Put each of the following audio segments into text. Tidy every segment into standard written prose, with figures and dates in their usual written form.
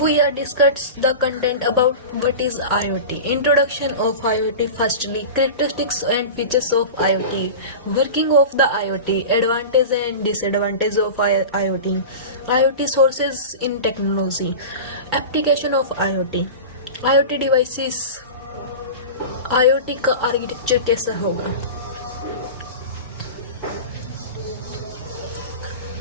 We are discuss the content about what is IoT. Introduction of IoT. Firstly, characteristics and features of IoT. Working of the IoT. Advantage and disadvantage of IoT. IoT sources in technology. Application of IoT. IoT devices. IoT का architecture कैसा होगा?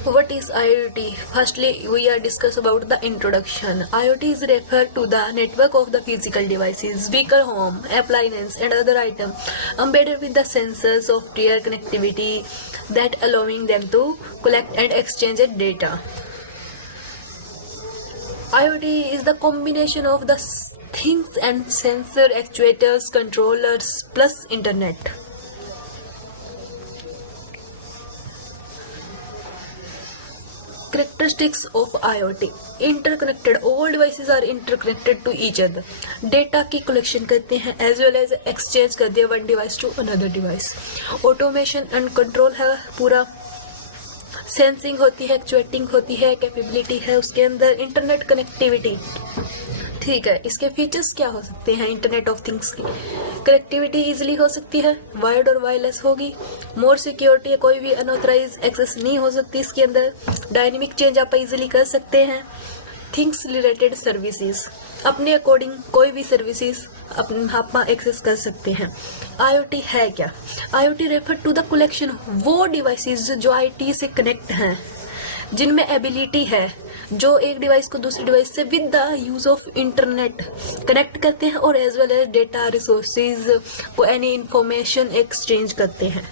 What is IoT? Firstly, we are discuss about the introduction. IoT is referred to the network of the physical devices, vehicle, home, appliance, and other items embedded with the sensors of prior connectivity that allowing them to collect and exchange data. IoT is the combination of the things and sensor, actuators, controllers plus internet. Characteristics of IoT. Interconnected. All devices are interconnected to each other. Data की collection करते हैं as well as exchange करते हैं one device to another device. Automation and control है पूरा. Sensing होती है, actuating होती है, capability है उसके अंदर. Internet connectivity. ठीक है, इसके फीचर्स क्या हो सकते हैं इंटरनेट ऑफ थिंग्स की? कनेक्टिविटी इजीली हो सकती है, वायर्ड और वायरलेस होगी. मोर सिक्योरिटी है, कोई भी अनऑथराइज एक्सेस नहीं हो सकती इसके अंदर. डायनेमिक चेंज आप इजीली कर सकते हैं. थिंग्स रिलेटेड सर्विसेज, अपने अकॉर्डिंग कोई भी सर्विसेज आप एक्सेस कर सकते हैं. IoT है क्या? IoT refer to the collection वो डिवाइसेस जो IT से कनेक्ट हैं, जिनमें एबिलिटी है, जो एक डिवाइस को दूसरी डिवाइस से with the use of internet connect करते हैं और as well as data resources को एनी इंफॉर्मेशन एक्सचेंज करते हैं.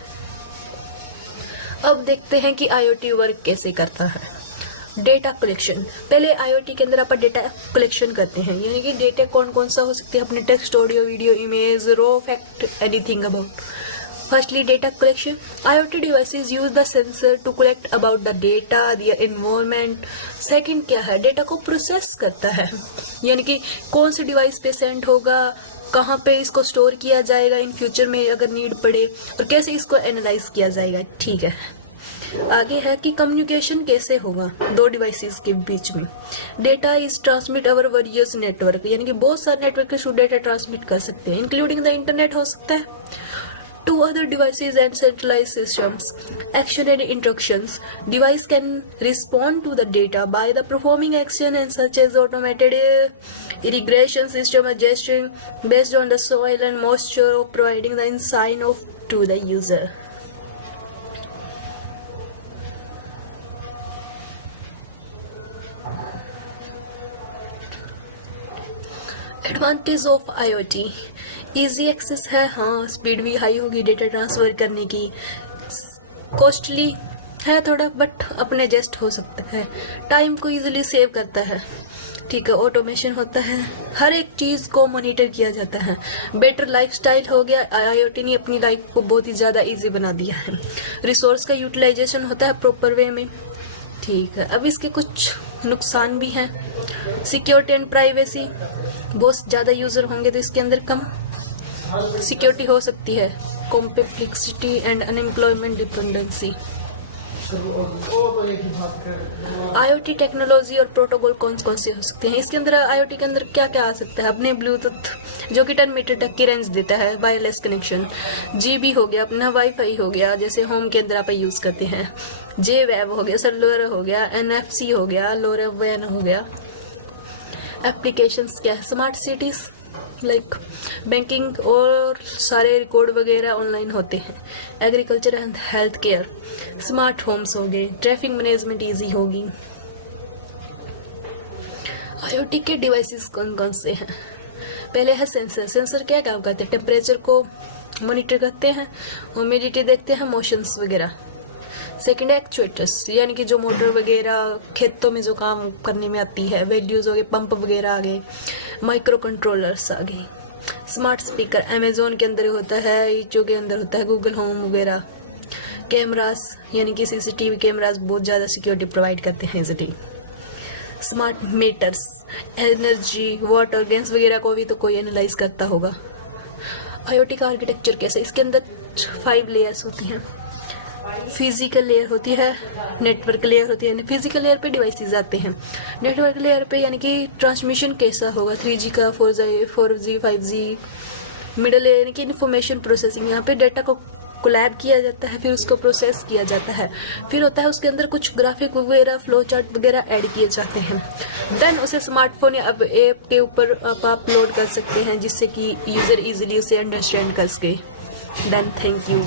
अब देखते हैं कि IoT वर्क कैसे करता है. Data collection. पहले IoT के अंदर आप डेटा कलेक्शन करते हैं, यानी कि डेटा कौन कौन सा हो सकते हैं अपने text, audio, video, image, raw, fact, anything about. Firstly, data collection. IoT devices use the sensor to collect about the data, their environment. Second क्या है? डेटा को प्रोसेस करता है, यानी कि कौन सी डिवाइस पे सेंड होगा, कहाँ पे इसको स्टोर किया जाएगा इन फ्यूचर में अगर नीड पड़े, और कैसे इसको एनालाइज किया जाएगा. ठीक है. आगे है कि कम्युनिकेशन कैसे होगा दो डिवाइसेस के बीच में. Data is transmit our various network, यानी कि बहुत सारे नेटवर्क के थ्रू डेटा ट्रांसमिट कर सकते हैं, इंक्लूडिंग द इंटरनेट हो सकता है. To other devices and centralized systems. Action and instructions. Device can respond to the data by the performing action and such as automated irrigation system adjusting based on the soil and moisture or providing the insight of to the user. Advantage of IoT. Easy access है, हाँ speed भी high होगी data transfer करने की. Costly है थोड़ा, but अपने adjust हो सकता है. टाइम को इजीली सेव करता है. ठीक है. ऑटोमेशन होता है, हर एक चीज़ को मॉनिटर किया जाता है. बेटर लाइफस्टाइल हो गया. IoT ने अपनी लाइफ को बहुत ही ज़्यादा इजी बना दिया है. रिसोर्स का यूटिलाइजेशन होता है प्रॉपर वे में. ठीक है. अब इसके कुछ नुकसान भी हैं. Security and privacy. बहुत ज़्यादा यूज़र होंगे तो इसके अंदर कम सिक्योरिटी हो सकती है. Complexity and unemployment dependency. IoT technology और प्रोटोकॉल कौन कौन से हो सकते हैं इसके अंदर? IoT के अंदर क्या क्या आ सकता है? अपने ब्लूटूथ जो कि 10 मीटर तक की रेंज देता है, वायरलेस कनेक्शन. GB हो गया, अपना वाईफाई हो गया, जैसे होम के अंदर आप यूज़ करते हैं. J-Web हो गया, सेलुलर हो गया, NFC हो गया, LoRaWAN हो गया. एप्लीकेशंस क्या है? स्मार्ट सिटीज़ लाइक बैंकिंग और सारे रिकॉर्ड वगैरह ऑनलाइन होते हैं. Agriculture and health care. Smart homes हो गए. ट्रैफिक मैनेजमेंट इजी होगी. IoT के डिवाइसेस कौन कौन से हैं? पहले है सेंसर. सेंसर क्या काम करते हैं? टेम्परेचर को मॉनिटर करते हैं, ह्यूमिडिटी देखते हैं, मोशंस वगैरह. सेकेंड है एक्चुएटर्स, यानी कि जो मोटर वगैरह खेतों में जो काम करने में आती है. वैल्यूज हो गए, पंप वगैरह आ गए. माइक्रो कंट्रोलर्स आ गई. स्मार्ट स्पीकर अमेजोन के अंदर होता है, ईचो के अंदर होता है, गूगल होम वगैरह. कैमरास, यानी कि CCTV कैमरास बहुत ज़्यादा सिक्योरिटी प्रोवाइड करते हैं easily. Smart meters, energy, water, gas वगैरह को भी तो कोई एनालाइज करता होगा. IoT का आर्किटेक्चर कैसे? इसके अंदर 5 लेयर्स होती हैं. फिजिकल लेयर होती है, नेटवर्क लेयर होती है। फिजिकल लेयर पे डिवाइसेस आते हैं, नेटवर्क लेयर पे यानी कि ट्रांसमिशन कैसा होगा, 3G का, 4G 5G। मिडल लेयर यानी कि इन्फॉर्मेशन प्रोसेसिंग, यहाँ पे डेटा को कोलैब किया जाता है, फिर उसको प्रोसेस किया जाता है, फिर होता है उसके अंदर कुछ ग्राफिक वगैरह, फ्लो चार्ट वगैरह ऐड किए जाते हैं। देन उसे स्मार्टफोन या ऐप के ऊपर आप अपलोड कर सकते हैं, जिससे कि यूज़र इजीली उसे अंडरस्टैंड कर सके। Then thank you.